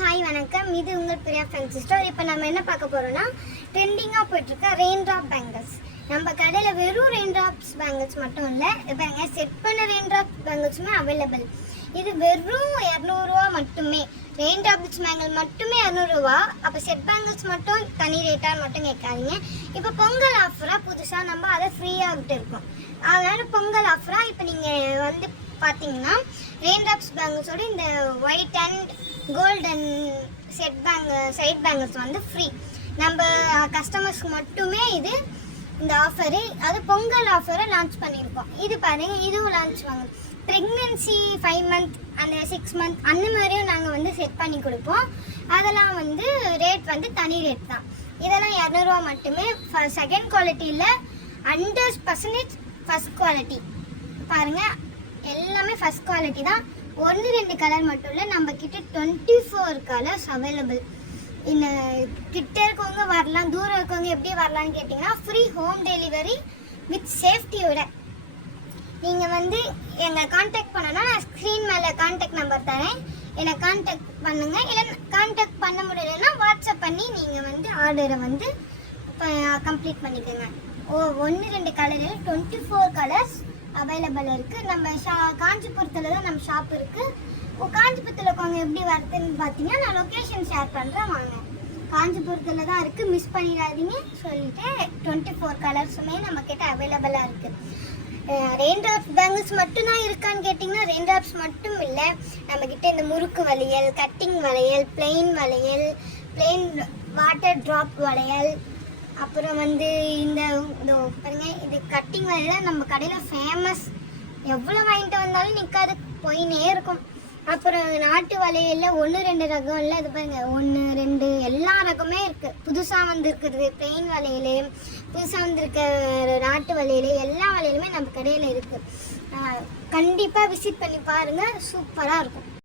Hi வணக்கம். இது உங்கள் பிரியா ஃபேன்சி ஸ்டோர். இப்போ நம்ம என்ன பார்க்க போகிறோம்னா, ட்ரெண்டிங்காக போயிட்டுருக்க ரெயின் ட்ராப் பேங்கிள்ஸ். நம்ம கடையில் வெறும் ரெயின் ட்ராப்ஸ் பேங்கிள்ஸ் மட்டும் இல்லை, இப்போ செட் பண்ண ரெயின் ட்ராப் பேங்கிள்ஸுமே அவைலபிள். இது வெறும் 200 ரூபா மட்டுமே. ரெயின் ட்ராப்ஸ் பேங்கிள் மட்டுமே 200 ரூபா. அப்போ செட் பேங்கிள்ஸ் மட்டும் தனி ரேட்டாக மட்டும் கேட்காதீங்க. இப்போ பொங்கல் ஆஃபராக புதுசாக நம்ம அதை ஃப்ரீயாக விட்டு இருக்கோம். அதனால் பொங்கல் ஆஃபராக இப்போ நீங்கள் வந்து பார்த்தீங்கன்னா ரெயின் ட்ராப்ஸ் பேங்கிள்ஸோட இந்த white and golden side bangles வந்து ஃப்ரீ. நம்ம கஸ்டமர்ஸ்க்கு மட்டுமே இது இந்த ஆஃபரு. அது பொங்கல் ஆஃபரை லான்ச் பண்ணியிருக்கோம். இது பாருங்கள், இதுவும் லான்ச் வாங்க. ப்ரெக்னென்சி 5 மந்த் அந்த 6 மந்த் அந்த மாதிரியும் நாங்கள் வந்து செட் பண்ணி கொடுப்போம். அதெல்லாம் வந்து ரேட் வந்து தனி ரேட் தான். இதெல்லாம் 200 ரூபா மட்டுமே. செகண்ட் குவாலிட்டியில் 100% ஃபஸ்ட் குவாலிட்டி பாருங்கள், எல்லாமே ஃபஸ்ட் குவாலிட்டி தான். 1-2 கலர் மட்டும் இல்லை, நம்ம கிட்ட 24 கலர்ஸ் அவைலபிள். இந்த கிட்ட இருக்கவங்க வரலாம், தூரம் இருக்கவங்க எப்படி வரலான்னு கேட்டிங்கன்னா ஃப்ரீ ஹோம் டெலிவரி வித் சேஃப்டியோட. நீங்கள் வந்து எங்களை கான்டாக்ட் பண்ணனா நான் ஸ்க்ரீன் மேலே கான்டாக்ட் நம்பர் தரேன், என்னை கான்டாக்ட் பண்ணுங்கள். இல்லை கான்டாக்ட் பண்ண முடியலன்னா வாட்ஸ்அப் பண்ணி நீங்கள் வந்து ஆர்டரை வந்து கம்ப்ளீட் பண்ணிக்கோங்க. 1-2 கலரில் 24 கலர்ஸ் அவைலபிள் இருக்குது. நம்ம காஞ்சிபுரத்தில் தான் நம்ம ஷாப் இருக்குது. காஞ்சிபுரத்தில் இருக்கவங்க எப்படி வருதுன்னு பார்த்தீங்கன்னா நான் லொக்கேஷன் ஷேர் பண்ணுறேன், வாங்க. காஞ்சிபுரத்தில் தான் இருக்குது, மிஸ் பண்ணிடாதீங்க சொல்லிட்டு. 24 கலர்ஸுமே நம்மக்கிட்ட அவைலபிளாக இருக்குது. ரெயின் ட்ராப்ஸ் பேங்கிள்ஸ் மட்டும்தான் இருக்கான்னு கேட்டிங்கன்னா ரெயின் ட்ராப்ஸ் மட்டும் இல்லை, நம்மக்கிட்ட இந்த முறுக்கு வளையல், கட்டிங் வளையல், பிளெயின் வளையல், பிளெயின் வாட்டர் ட்ராப் வளையல், அப்புறம் வந்து இந்த பாருங்க, இது கட்டிங் வளையல் நம்ம கடையில் ஃபேமஸ். எவ்வளோ வாங்கிட்டு வந்தாலும் நிற்காது, போயினே இருக்கும். அப்புறம் நாட்டு வளையலில் 1-2 ரகம் இல்லை, இது பாருங்க 1-2 எல்லா ரகமே இருக்குது. புதுசாக வந்துருக்குறது பிளெயின் வளையல், புதுசாக வந்திருக்க நாட்டு வளையல், எல்லா வளையலுமே நம்ம கடையில் இருக்குது. கண்டிப்பாக விசிட் பண்ணி பாருங்கள், சூப்பராக இருக்கும்.